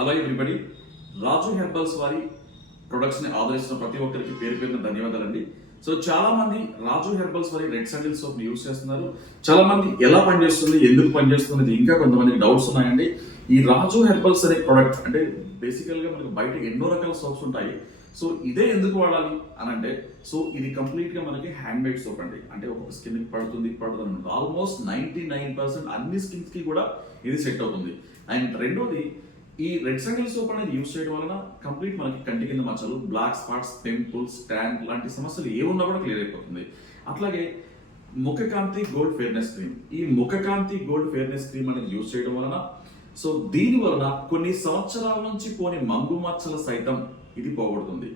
Hello everybody, రాజు herbals వారి products ని ఆదరిస్తున్న ప్రతి ఒక్కరికి పేరు పేరున ధన్యవాదాలండి. సో చాలా మంది రాజు హెర్బల్స్ వారి రెడ్ శాండిల్ సోప్ ని యూజ్ చేస్తున్నారు. చాలా మంది ఎలా పనిచేస్తుంది, ఎందుకు పనిచేస్తుంది, ఇంకా కొంతమందికి డౌట్స్ ఉన్నాయండి. ఈ రాజు హెర్బల్స్ అనే ప్రొడక్ట్ అంటే బేసికల్ గా మనకి బయట ఎన్నో రకాల సోప్స్ ఉంటాయి. సో ఇదే ఎందుకు వాడాలి అని అంటే, సో ఇది కంప్లీట్ గా మనకి హ్యాండ్ మేడ్ సోప్ అండి. అంటే ఒక స్కిన్ కి పడుతుంది ఆల్మోస్ట్ 99% అన్ని స్కిన్స్ కి కూడా ఇది సెట్ అవుతుంది. అండ్ రెండోది, ఈ రెడ్ శాండిల్ సోప్ అనేది యూజ్ చేయడం వలన కంప్లీట్ మనకి కంటి కింద మచ్చలు, బ్లాక్ స్పాట్స్, పింపుల్స్, ట్యాన్ లాంటి సమస్యలు ఏమున్నా కూడా క్లియర్ అయిపోతుంది. అట్లాగే ముఖకాంతి గోల్డ్ ఫెయిర్నెస్ క్రీమ్, ఈ ముఖకాంతి గోల్డ్ ఫెయిర్నెస్ క్రీమ్ అనేది యూజ్ చేయడం వలన, సో దీని వలన కొన్ని సంవత్సరాల నుంచి పోని మంగు మచ్చల సైతం ఇది పోగొడుతుంది.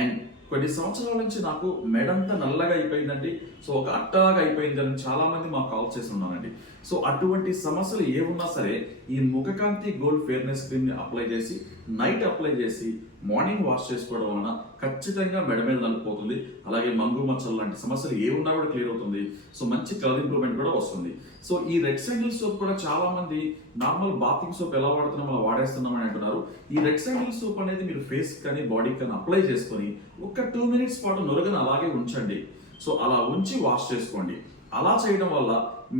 అండ్ కొన్ని సంవత్సరాల నుంచి నాకు మెడంతా నల్లగా అయిపోయిందండి, సో ఒక అట్టలాగా అయిపోయిందని చాలా మంది మాకు కాల్ చేసి ఉన్నానండి. సో అటువంటి సమస్యలు ఏమున్నా సరే ఈ ముఖకాంతి గోల్డ్ ఫెయిర్నెస్ క్రీమ్ ని అప్లై చేసి నైట్ అప్లై చేసి మార్నింగ్ వాష్ చేసుకోవడం వలన ఖచ్చితంగా మెడ మీద నలిపోతుంది. అలాగే మంగు మచ్చలు లాంటి సమస్యలు ఏమున్నా కూడా క్లియర్ అవుతుంది. సో మంచి కలర్ ఇంప్రూవ్మెంట్ కూడా వస్తుంది. సో ఈ రెడ్ శాండిల్ సోప్ కూడా చాలా మంది నార్మల్ బాతింగ్ సోప్ ఎలా వాడుతున్నాం అలా వాడేస్తున్నామని అంటున్నారు. ఈ రెడ్ శాండిల్ సోప్ అనేది మీరు ఫేస్ కానీ బాడీకి కానీ అప్లై చేసుకొని ఒక 2 minutes పాటు నురగను అలాగే ఉంచండి. సో అలా ఉంచి వాష్ చేసుకోండి. అలా చేయడం వల్ల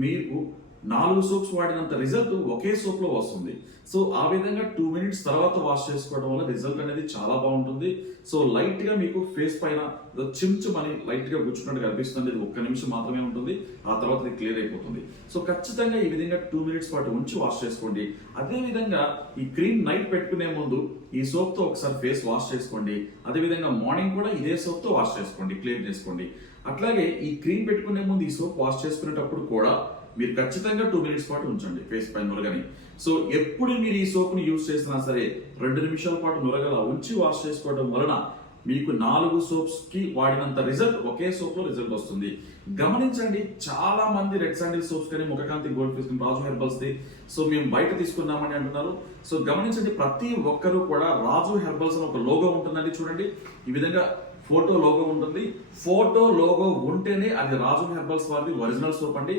మీకు 4 సోప్స్ వాడినంత రిజల్ట్ ఒకే సోప్ లో వస్తుంది. సో ఆ విధంగా 2 minutes తర్వాత వాష్ చేసుకోవడం వల్ల రిజల్ట్ అనేది చాలా బాగుంటుంది. సో లైట్ గా మీకు ఫేస్ పైన చిమ్చుమని లైట్ గా గుచ్చుకున్నట్టు కనిపిస్తుంది. ఇది 1 నిమిషం మాత్రమే ఉంటుంది, ఆ తర్వాత ఇది క్లియర్ అయిపోతుంది. సో ఖచ్చితంగా ఈ విధంగా 2 minutes పాటు ఉంచి వాష్ చేసుకోండి. అదే విధంగా ఈ క్రీమ్ నైట్ పెట్టుకునే ముందు ఈ సోప్ తో ఒకసారి ఫేస్ వాష్ చేసుకోండి. అదే విధంగా మార్నింగ్ కూడా ఇదే సోప్ తో వాష్ చేసుకోండి, క్లీన్ చేసుకోండి. అట్లాగే ఈ క్రీమ్ పెట్టుకునే ముందు ఈ సోప్ వాష్ చేసుకునేటప్పుడు కూడా మీరు ఖచ్చితంగా 2 minutes పాటు ఉంచండి ఫేస్ పైన నురగని. సో ఎప్పుడు మీరు ఈ సోప్ ని యూజ్ చేసినా సరే 2 నిమిషాల పాటు నురగలా ఉంచి వాష్ చేసుకోవడం వలన మీకు 4 సోప్స్ కి వాడినంత రిజల్ట్ ఒకే సోప్ లో రిజల్ట్ వస్తుంది. గమనించండి, చాలా మంది రెడ్ శాండిల్ సోప్స్ కానీ ముఖకాంతి gold face cream Raju herbals ది సో మేము బయట తీసుకున్నామని అంటున్నారు. సో గమనించండి, ప్రతి ఒక్కరు కూడా రాజు హెర్బల్స్ అని ఒక లోగో ఉంటుందండి. చూడండి, ఈ విధంగా ఫోటో లోగో ఉంటుంది. ఫోటో లోగో ఉంటేనే అది రాజు హెర్బల్స్ వారిది ఒరిజినల్ సోప్ అండి.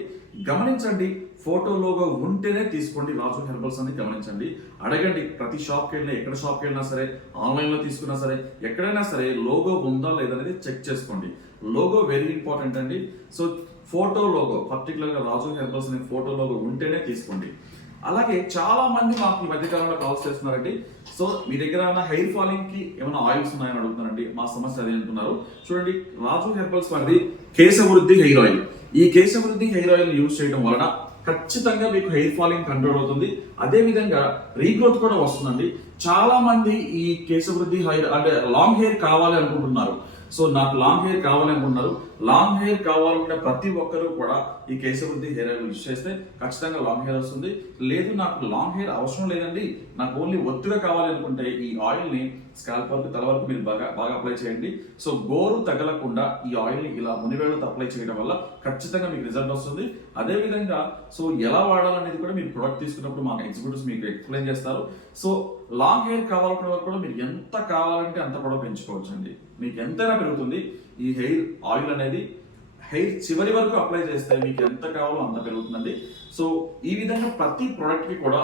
గమనించండి, ఫోటో లోగో ఉంటేనే తీసుకోండి రాజు హెర్బల్స్ అని. గమనించండి, అడగండి, ప్రతి షాప్కి వెళ్ళినా ఎక్కడ షాప్కి వెళ్ళినా సరే, ఆన్లైన్ లో తీసుకున్నా సరే, ఎక్కడైనా సరే లోగో ఉందా లేదనేది చెక్ చేసుకోండి. లోగో వెరీ ఇంపార్టెంట్ అండి. సో ఫోటో లోగో పర్టికులర్ గా రాజు హెర్బల్స్ అనే ఫోటో లోగో ఉంటేనే తీసుకోండి. అలాగే చాలా మంది మాకు ఈ మధ్యకాలంలో కాల్స్ చేస్తున్నారండి. సో మీ దగ్గర ఏమైనా హెయిర్ ఫాలింగ్ కి ఏమైనా ఆయిల్స్ ఉన్నాయని అడుగుతున్నారండి. మా సమస్య అదే అంటున్నారు. చూడండి, రాజు హెర్బల్స్ వారిది కేశవృద్ధి హెయిర్ ఆయిల్. ఈ కేశవృద్ధి హెయిర్ ఆయిల్ యూజ్ చేయడం వలన ఖచ్చితంగా మీకు హెయిర్ ఫాలింగ్ కంట్రోల్ అవుతుంది. అదే విధంగా రీగ్రోత్ కూడా వస్తుందండి. చాలా మంది ఈ కేశవృద్ధి హెయిర్ అంటే లాంగ్ హెయిర్ కావాలి అనుకుంటున్నారు. సో నాకు లాంగ్ హెయిర్ కావాలి అనుకుంటున్నారు. లాంగ్ హెయిర్ కావాలనుకునే ప్రతి ఒక్కరూ కూడా ఈ కేశవృద్ధి హెయిర్ ఆయిల్ యూజ్ చేస్తే ఖచ్చితంగా లాంగ్ హెయిర్ వస్తుంది. లేదు నాకు లాంగ్ హెయిర్ అవసరం లేదండి, నాకు ఓన్లీ ఒత్తుగా కావాలి అనుకుంటే ఈ ఆయిల్ ని స్కాల్ప్ వరకు, తల వరకు మీరు బాగా అప్లై చేయండి. సో గోరు తగలకుండా ఈ ఆయిల్ ని ఇలా మునివేళ్లతో అప్లై చేయడం వల్ల ఖచ్చితంగా మీకు రిజల్ట్ వస్తుంది. అదే విధంగా సో ఎలా వాడాలనేది కూడా మీరు ప్రొడక్ట్ తీసుకున్నప్పుడు మా ఎగ్జిక్యూటివ్స్ మీకు ఎక్స్ప్లెయిన్ చేస్తారు. సో లాంగ్ హెయిర్ కావాలనుకునే వరకు కూడా మీరు ఎంత కావాలంటే అంత పొడవు పెంచుకోవచ్చు అండి. మీకు ఎంతైనా పెరుగుతుంది. ఈ హెయిర్ ఆయిల్ అనేది హెయిర్ చివరి వరకు అప్లై చేస్తే మీకు ఎంత కావాలో అంత పెరుగుతుందండి. సో ఈ విధంగా ప్రతి ప్రొడక్ట్ కి కూడా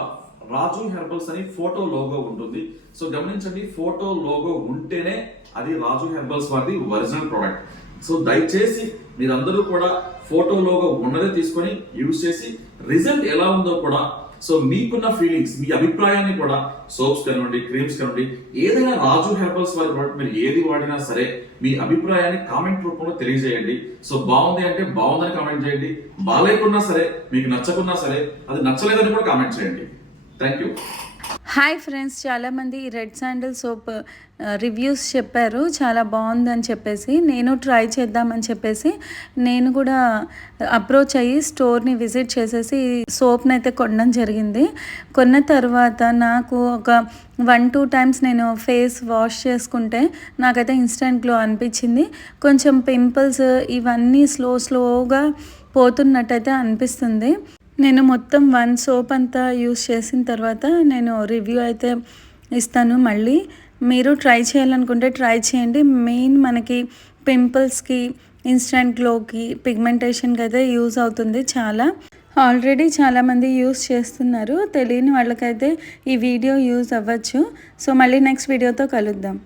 రాజు హెర్బల్స్ అని ఫోటో లోగో ఉంటుంది. సో గమనించండి, ఫోటో లోగో ఉంటేనే అది రాజు హెర్బల్స్ వారిది ఒరిజినల్ ప్రొడక్ట్. సో దయచేసి మీరందరూ కూడా ఫోటో లోగో ఉన్నదే తీసుకొని యూజ్ చేసి రిజల్ట్ ఎలా ఉందో కూడా, సో మీకున్న ఫీలింగ్స్, మీ అభిప్రాయాన్ని కూడా సోప్స్ కానివ్వండి, క్రీమ్స్ కానివ్వండి, ఏదైనా రాజు హెర్బల్స్ వారి ప్రొడక్ట్ మీరు ఏది వాడినా సరే మీ అభిప్రాయాన్ని కామెంట్ రూపంలో తెలియజేయండి. సో బాగుంది అంటే బాగుందని కామెంట్ చేయండి, బాగాలేకున్నా సరే, మీకు నచ్చకున్నా సరే, అది నచ్చలేదని కూడా కామెంట్ చేయండి. Thank you. హాయ్ ఫ్రెండ్స్, చాలామంది రెడ్ శాండిల్ సోప్ రివ్యూస్ చెప్పారు, చాలా బాగుందని చెప్పేసి. నేను ట్రై చేద్దామని చెప్పేసి నేను కూడా అప్రోచ్ అయ్యి స్టోర్ని విజిట్ చేసేసి సోప్ని అయితే కొనడం జరిగింది. కొన్న తర్వాత నాకు ఒక 1-2 times నేను ఫేస్ వాష్ చేసుకుంటే నాకైతే ఇన్స్టెంట్ గ్లో అనిపించింది. కొంచెం పింపుల్స్ ఇవన్నీ స్లోగా పోతున్నట్టయితే అనిపిస్తుంది. నేను మొత్తం 1 సోప్ అంతా యూస్ చేసిన తర్వాత నేను రివ్యూ అయితే ఇస్తాను. మళ్ళీ మీరు ట్రై చేయాలనుకుంటే ట్రై చేయండి. మెయిన్ మనకి పింపుల్స్కి, ఇన్స్టెంట్ గ్లోకి, పిగ్మెంటేషన్కి అయితే యూజ్ అవుతుంది చాలా. ఆల్రెడీ చాలామంది యూస్ చేస్తున్నారు. తెలియని వాళ్ళకైతే ఈ వీడియో యూజ్ అవ్వచ్చు. సో మళ్ళీ నెక్స్ట్ వీడియోతో కలుద్దాం.